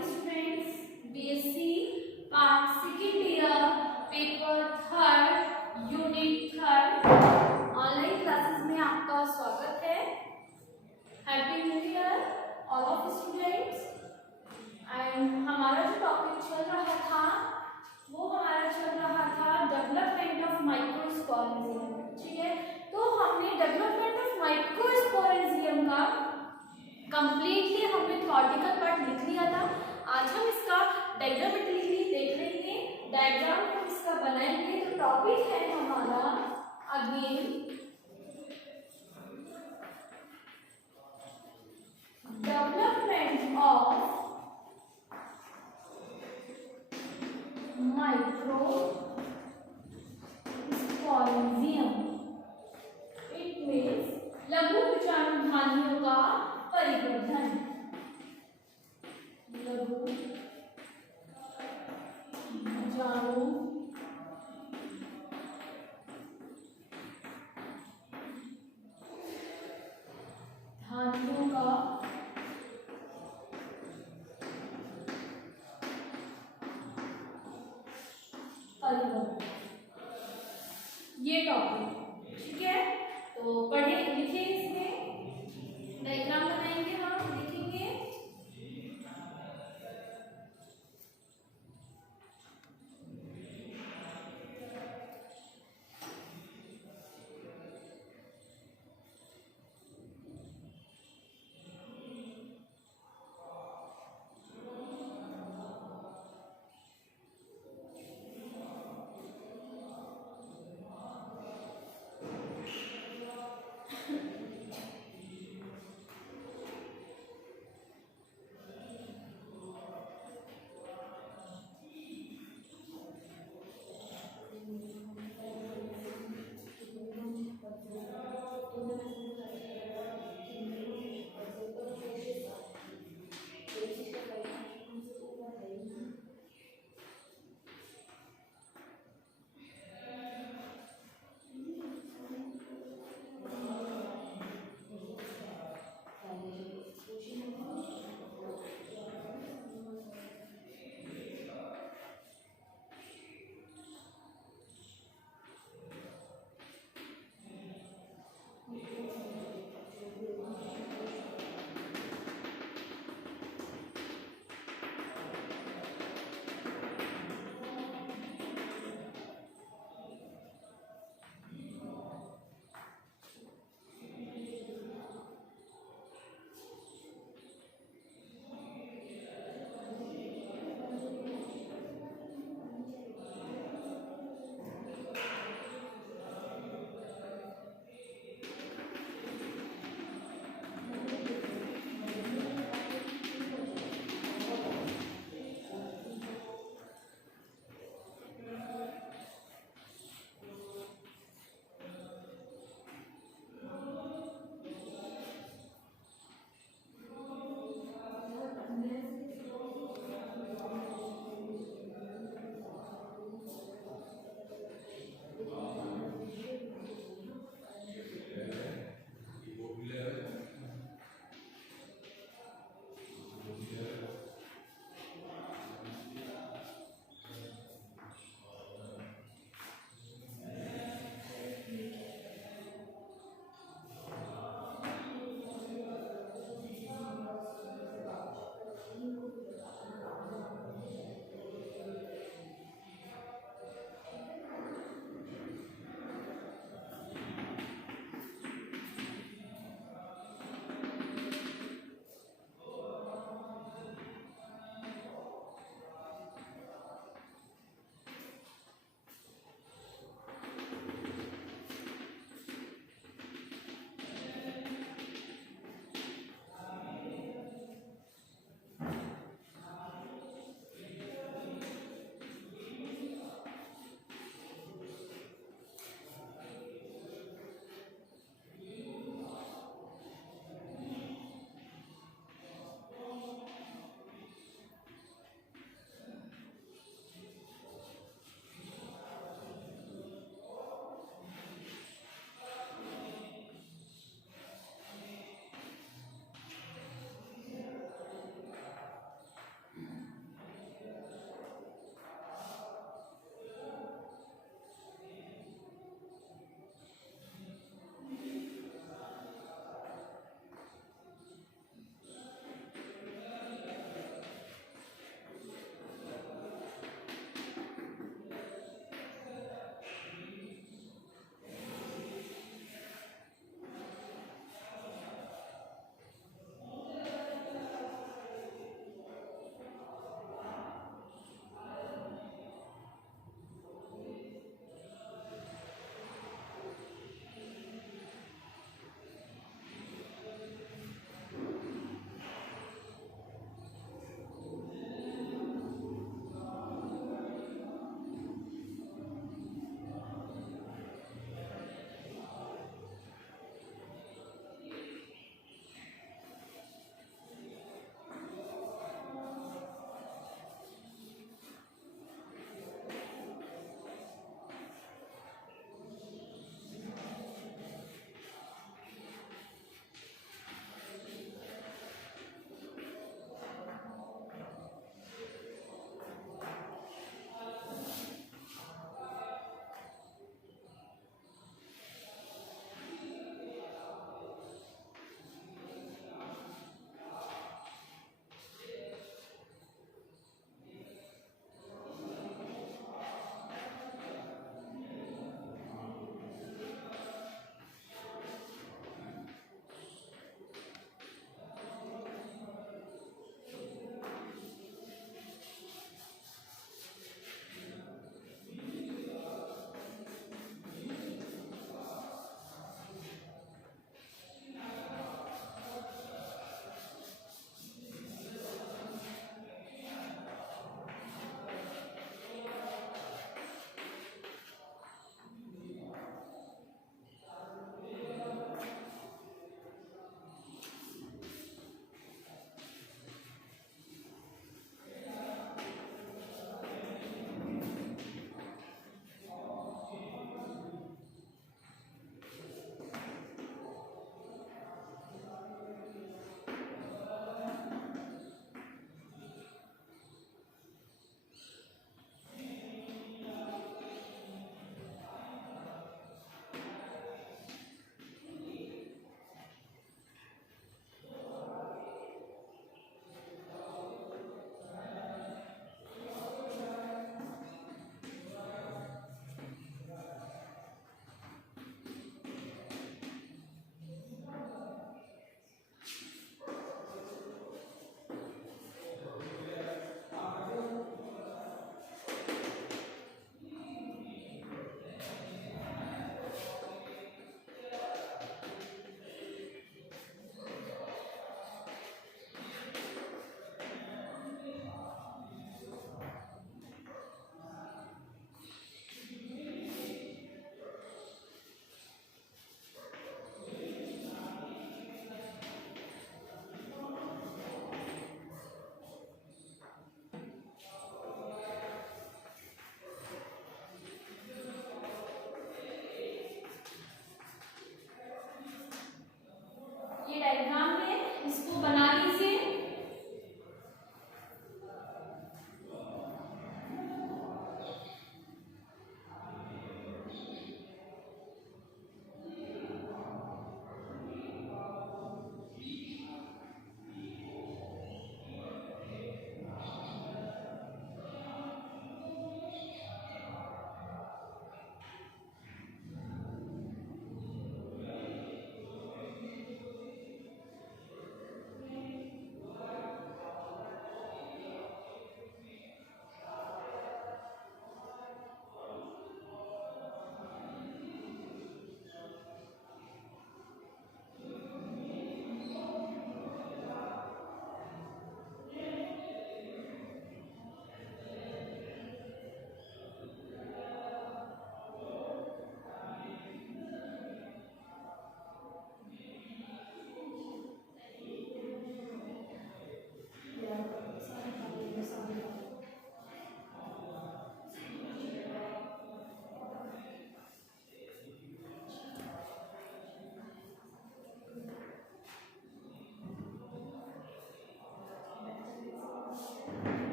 Morning students, BSc part second year paper third unit third online classes में आपका स्वागत है। Happy new year all of students. And हमारा जो topic चल रहा था वो हमारा चल रहा था डेवलपमेंट ऑफ माइक्रोस्पोरेंजियम। ठीक है, तो हमने डेवलपमेंट ऑफ माइक्रोस्पोरेंजियम का कंप्लीटली हमने थ्योरेटिकल पार्ट लिख लिया था। आज हम इसका डायग्रामेटिकली देख लेंगे, डायग्राम हम इसका बनाएंगे। तो टॉपिक है हमारा again development of microsporangium. It means लघु बीजाणुधानियों का परिवर्धन। लघु बीजाणुधानियों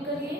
म्यूट करिए।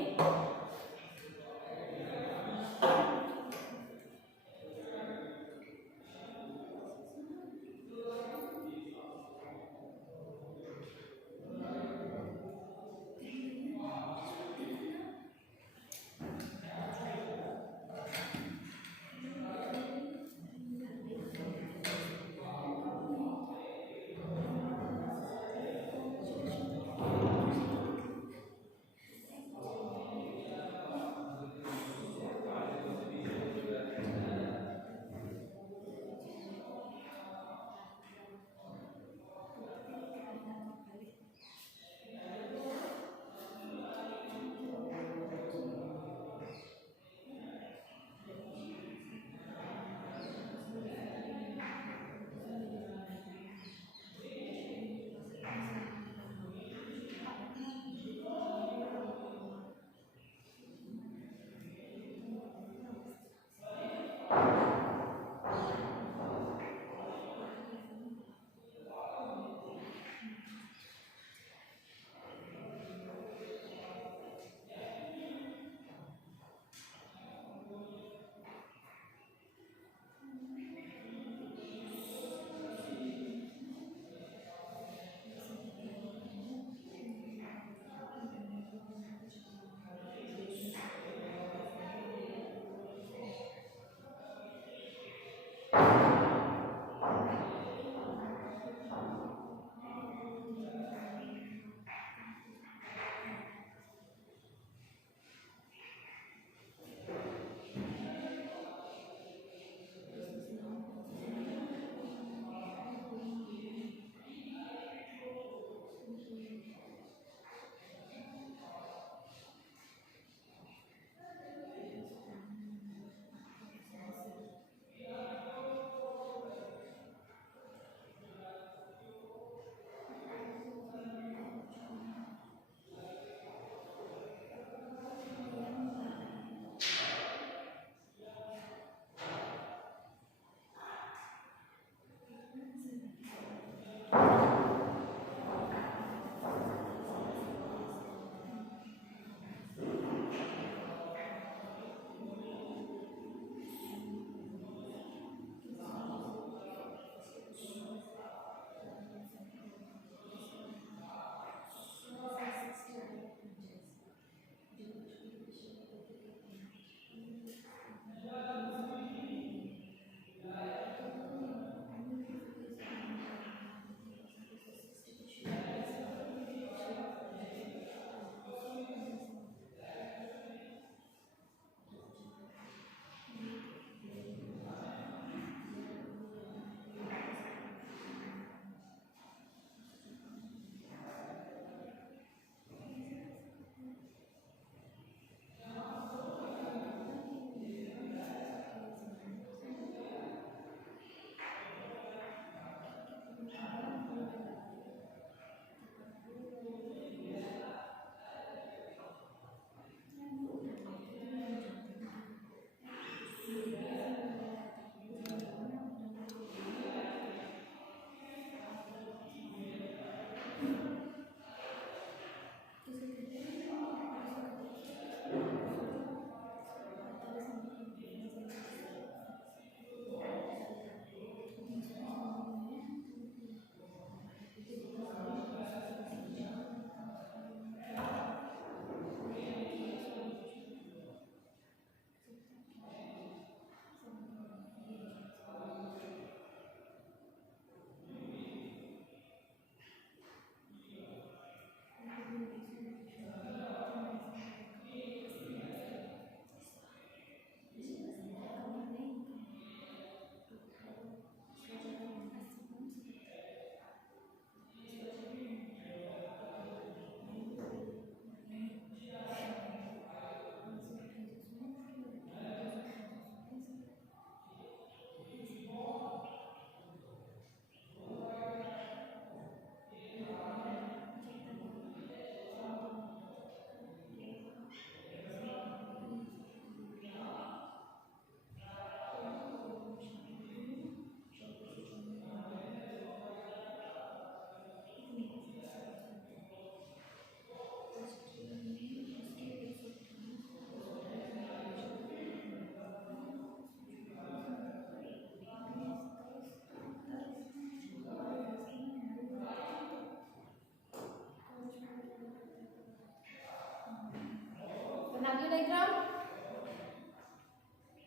डायग्राम।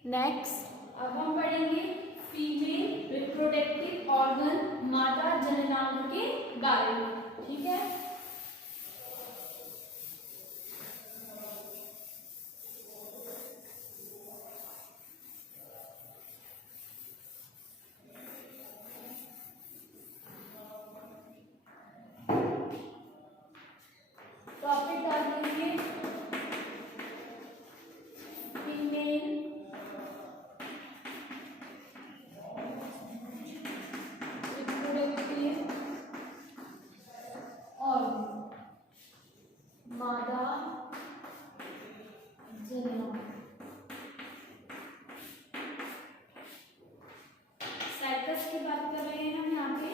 नेक्स्ट अब हम पढ़ेंगे फीमेल रिप्रोडक्टिव ऑर्गन, माता जननांग के बारे में। ठीक है, टॉपिक डाल देंगे फीमेल रिप्रोडक्टिव ऑर्गन, मादा जननांग। साइटस की बात कर रहे हैं हम यहाँ पे।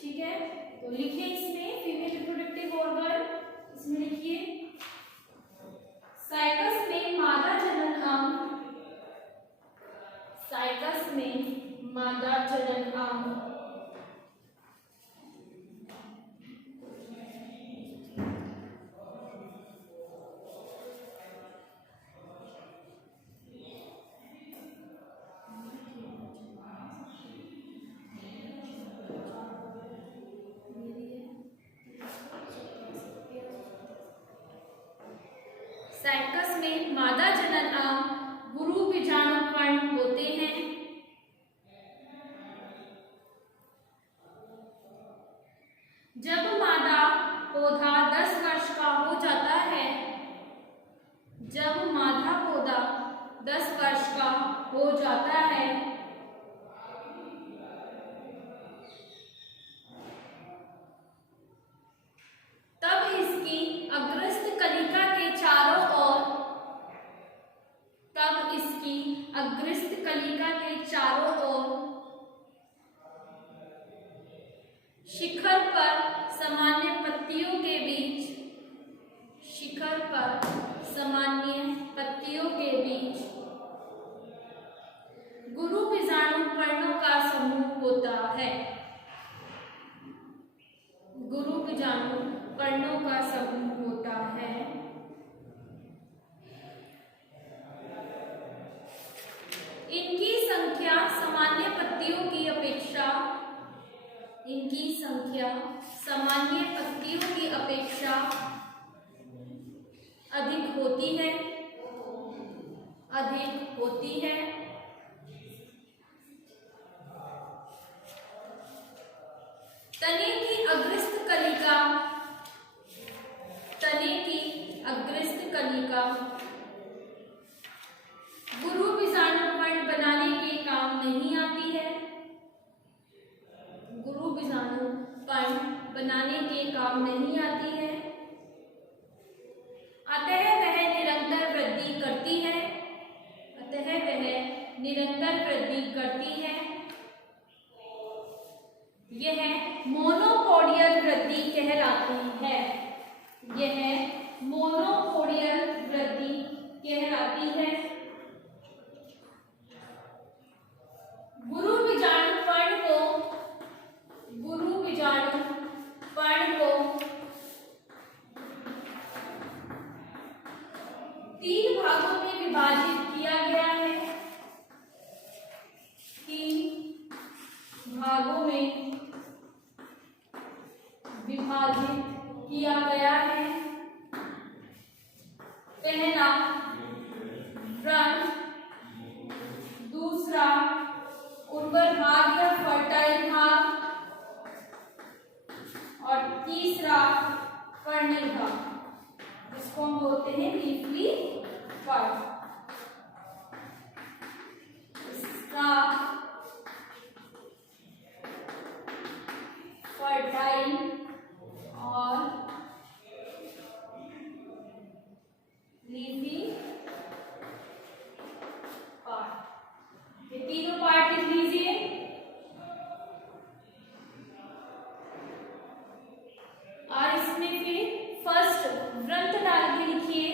ठीक है, तो लिखिए इसमें फीमेल रिप्रोडक्टिव ऑर्गन, इसमें लिखिए साइकस में मादा जनन अंग, साइकस में मादा जनन अंग साइकस में मादा जनन अंग गुरु बीजाणुकण होते हैं। जब मादा पौधा 10 वर्ष का हो जाता है, जब मादा पौधा 10 वर्ष का हो जाता है, तब इसकी अग्रस्त कलिका के चारों ओर, तब इसकी अग्रस्त कलिका के चारों ओर शिखर पर सामान्य पत्तियों के बीच, शिखर पर सामान्य पत्तियों के बीच गुरु बीजाणु पर्णों का समूह होता है, गुरु बीजाणु पर्णों का समूह होता है। इनकी संख्या सामान्य पत्तियों की अपेक्षा, इनकी संख्या सामान्य पत्तियों की अपेक्षा अधिक होती है, अधिक होती है। तने की अग्रस्त कलिका, तने की अग्रस्त कलिका गुरु बीजाणुकण बनाने के काम नहीं आती है, गुरु बीजाणुकण बनाने के काम नहीं आती है। अतः वह निरंतर वृद्धि करती है, अतः वह निरंतर वृद्धि करती है। यह मोनोपोडियल वृद्धि कहलाती है, यह मोनोपोडियल वृद्धि कहलाती है। गुरु बीजाणुकण को, गुरु बीजाणुकण को 3 भागों में विभाजित किया गया है, 3 भागों में विभाजित किया गया है। पहला व्रण, दूसरा उर्वर भाग या फर्टाइल भाग, और तीसरा पर्णिल भाग, इसको हम बोलते हैं लीफली पार्ट। इसका फर्टाइल और लीफी पार्ट, ये तीनों पार्ट लिख लीजिए। और इसमें फिर फर्स्ट व्रंत डाल के लिखिए,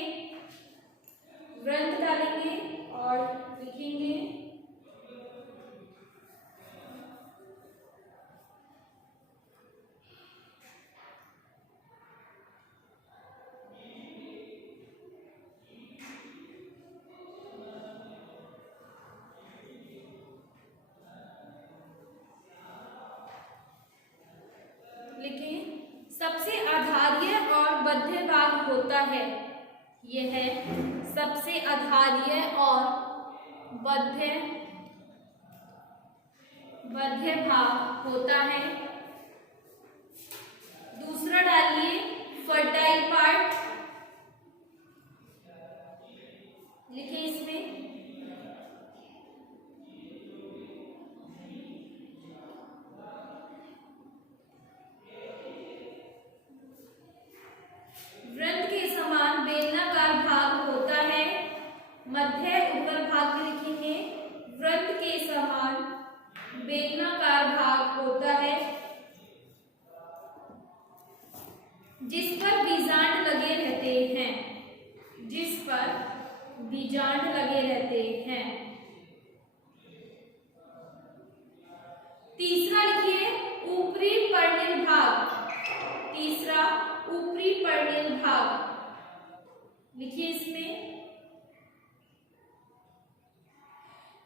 व्रंत डालेंगे और लिखेंगे सबसे आधार्य और बद्ध भाग होता है। यह सबसे आधार्य और बद्ध भाग होता है। दूसरा डालिए फर्टाइल पार्ट, लिखिए इसमें वृत्त के समान बेलनाकार भाग होता है। मध्य ऊपर भाग में लिखेंगे वृत्त के समान बेलनाकार भाग होता है जिस पर बीजांड लगे रहते हैं, जिस पर बीजांड लगे रहते हैं। तीसरा लिखिए ऊपरी पर्णिल भाग, तीसरा ऊपरी पर्णिल भाग लिखिए इसमें।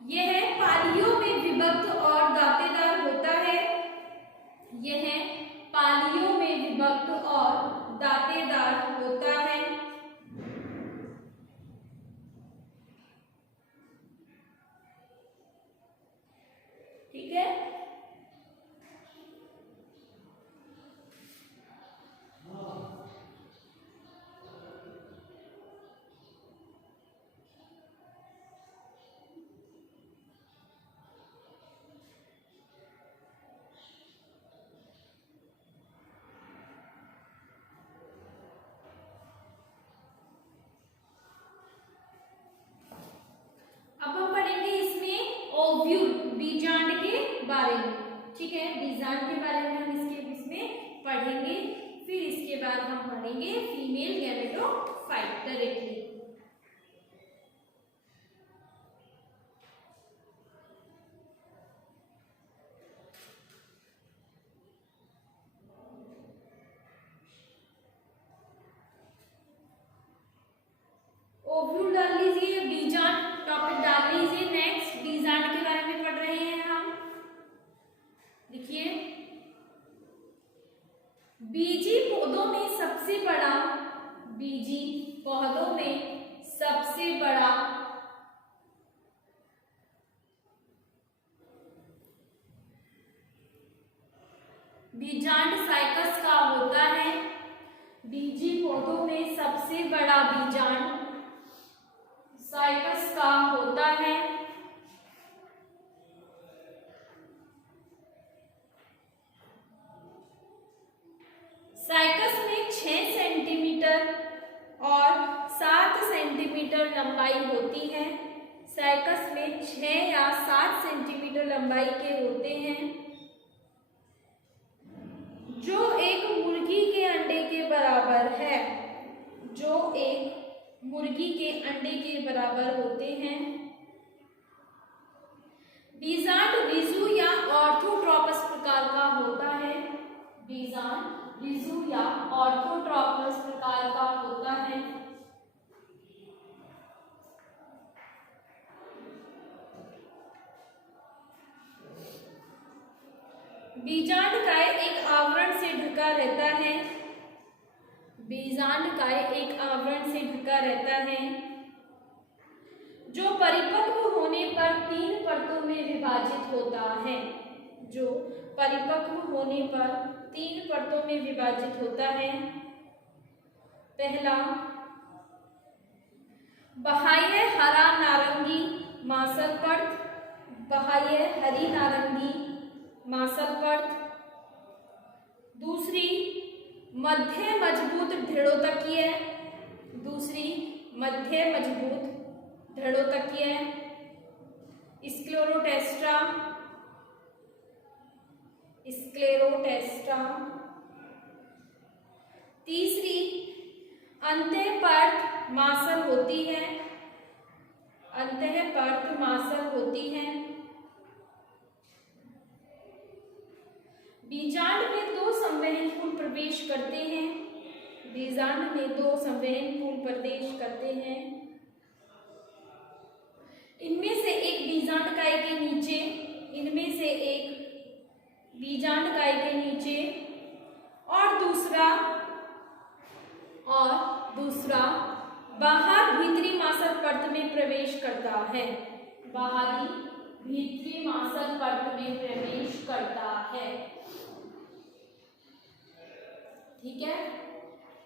यह पालियों में विभक्त और दांतेदार होता है। यह पालियों में विभक्त और दांतेदार होता है। ठीक है। अब हम पढ़ेंगे इसमें ओव्यूल बीजांड के बारे में। ठीक है, बीजांड के बारे में हम इसमें पढ़ेंगे। फिर इसके बाद हम पढ़ेंगे फीमेल गैमेटोफाइट डायरेक्टली। ओव्यूल डाल लीजिए, बीजांड टॉपिक डाल लीजिए। नेक्स्ट बीजांड के बारे में पढ़ रहे हैं हम। देखिए बीजी पौधों में सबसे बड़ा, बीजी पौधों में सबसे बड़ा बीजांड साइकस का होता है। बीजी पौधों में सबसे बड़ा बीजांड साइकस का होता है। साइकस में 6 सेंटीमीटर और 7 सेंटीमीटर लंबाई होती है। साइकस में 6 या 7 सेंटीमीटर लंबाई के होते हैं जो एक मुर्गी के अंडे के बराबर है, जो एक मुर्गी के अंडे के बराबर होते हैं। बीजांड रिजु या ऑर्थोट्रोपस प्रकार का होता है। बीजांड रिजु या ऑर्थोट्रोपस प्रकार का होता है। बीजांडकाय एक आवरण से ढका रहता है। बीजांडकाय एक आवरण से ढका रहता है जो परिपक्व होने पर 3 परतों में विभाजित होता है, जो परिपक्व होने पर 3 परतों में विभाजित होता है। पहला बाह्य हरा नारंगी मांसल परत, बाह्य हरी नारंगी मांसल परत। दूसरी मध्य मजबूत दृढ़ोतकीय, दूसरी मध्य मजबूत दृढ़ोतकीय स्क्लेरोटेस्टा, स्क्लेरोटेस्टा। तीसरी अंतः परत मांसल होती है, अंतः परत मांसल होती है। बीजांड में 2 संवहन फूल प्रवेश करते हैं। बीजांड में 2 संवहन फूल प्रवेश करते हैं। इनमें से एक बीजांडकाय के नीचे, इनमें से एक बीजांडकाय के नीचे और दूसरा बाहर भीतरी मांसल परत में प्रवेश करता है, बाहरी भीतरी मांसल परत में प्रवेश करता है। ठीक है,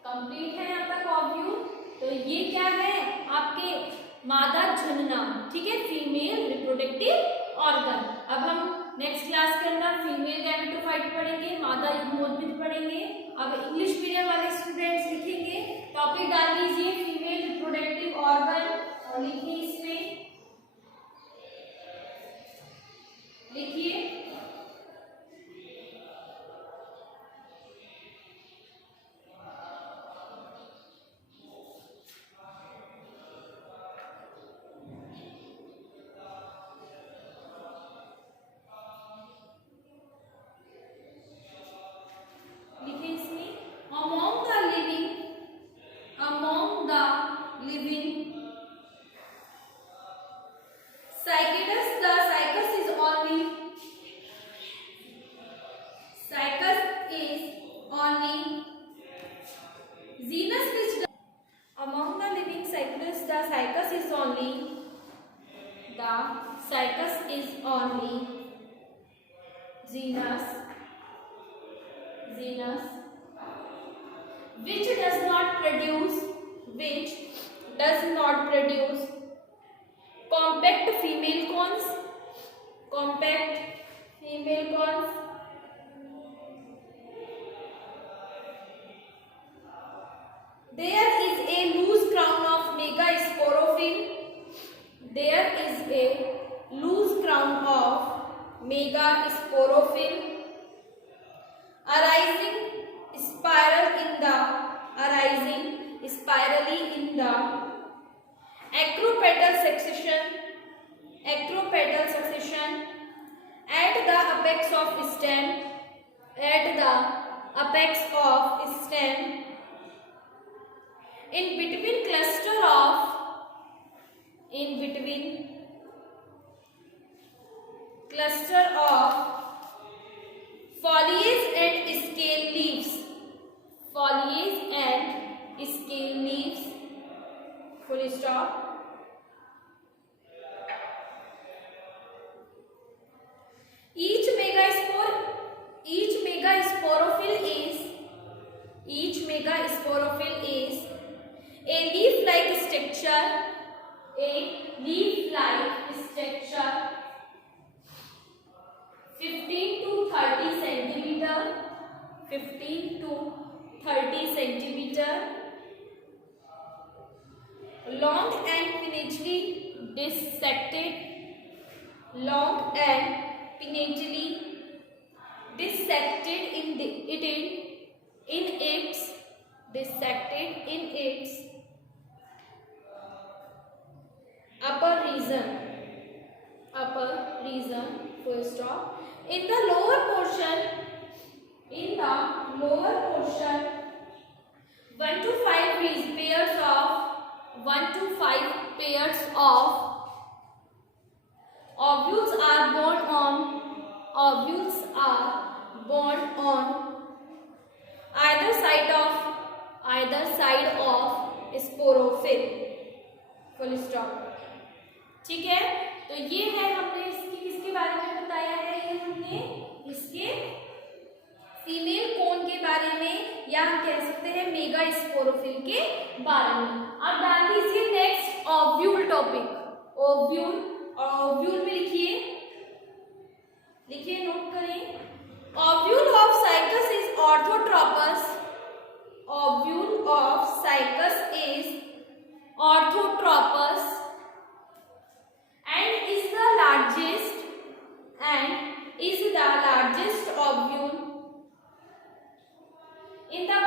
कंप्लीट है यहाँ तक ओव्यूल। तो ये क्या है आपके मादा जनना, ठीक है, फीमेल रिप्रोडक्टिव ऑर्गन। अब हम नेक्स्ट क्लास के अंदर फीमेल गैमेटोफाइट पढ़ेंगे, मादा युग्मोद्भिद पढ़ेंगे। अब इंग्लिश मीडियम वाले स्टूडेंट्स लिखेंगे, टॉपिक डाल दीजिए फीमेल रिप्रोडक्टिव ऑर्गन और लिखिए, इसमें लिखिए genus which does not produce compact female cones, there is a loose crown of megasporophyll, arising spirally in the acropetal succession at the apex of stem, in between cluster of foliage and scale leaves, full stop. Each megasporophyll is a leaf-like structure, 15 to 30 centimeter, long and pinnately dissected, in its upper region, full stop. In the lower portion 1 to 5 pairs of ovules are born on either side of sporophyll, full stop. ठीक है, तो ये है हमने किसके बारे में बताया है, ये हमने इसके फीमेल कोन के बारे में, या हम कह सकते हैं मेगास्पोरोफिल के बारे में। अब डाल दीजिए नेक्स्ट ओव्यूल टॉपिक, ओव्यूल में लिखिए, नोट करें। Ovule of cycas is orthotropous, and is the largest ovule in the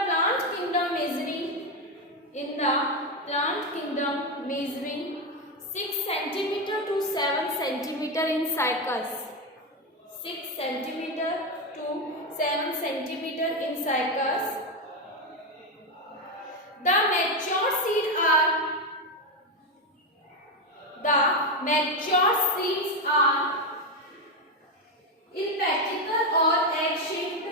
plant kingdom, measuring 6 cm to 7 cm in cycus, 6 cm to 7 cm in cycus. The mature seeds are elliptical or egg-shaped.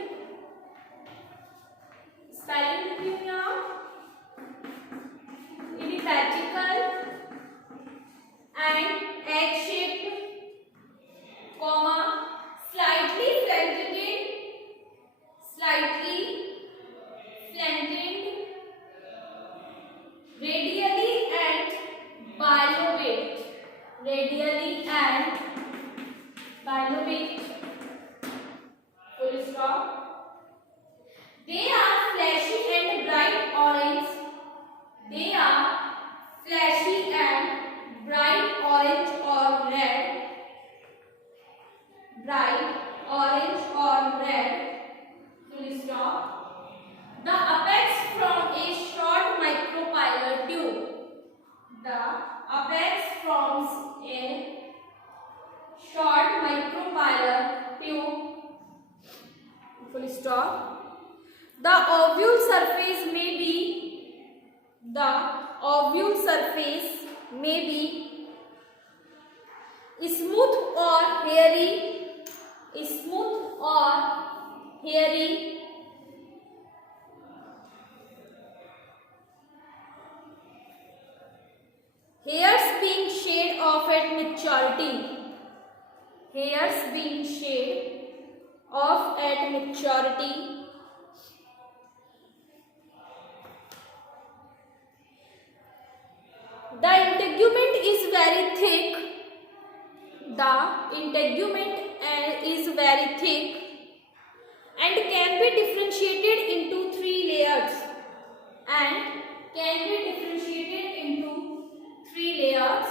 full stop. The ovule surface may be smooth or hairy. Hairs being shed off at maturity. The integument is very thick. And can be differentiated into three layers.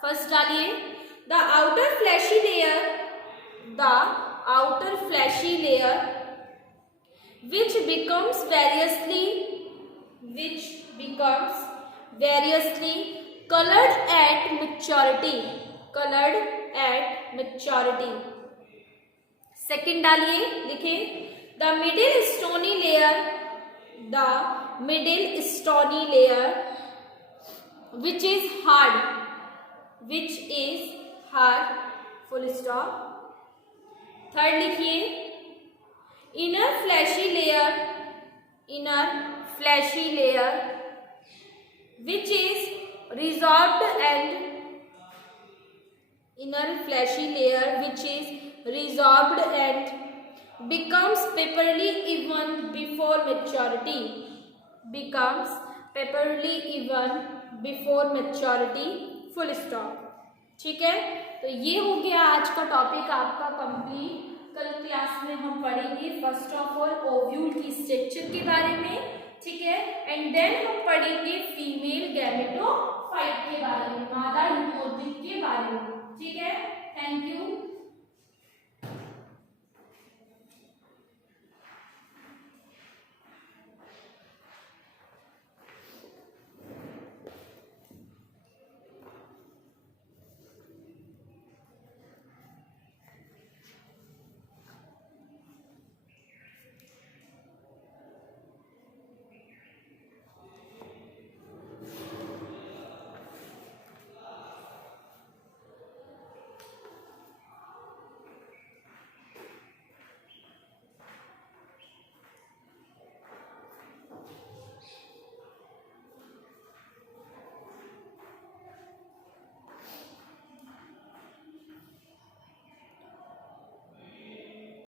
First डालिए the outer fleshy layer which becomes variously colored at maturity. Second डालिए, लिखें the middle stony layer which is hard, full stop. Third लिखिए inner fleshy layer which is resorbed and becomes papery even before maturity. Full stop. ठीक है, तो ये हो गया आज का टॉपिक आपका कंप्लीट। कल क्लास में हम पढ़ेंगे फर्स्ट ऑफ ऑल ओव्यूल की स्ट्रक्चर के बारे में, ठीक है, एंड देन हम पढ़ेंगे फीमेल गैमेटोफाइट के बारे में, मादा यूकोरियोट के बारे में, ठीक है। Thank you.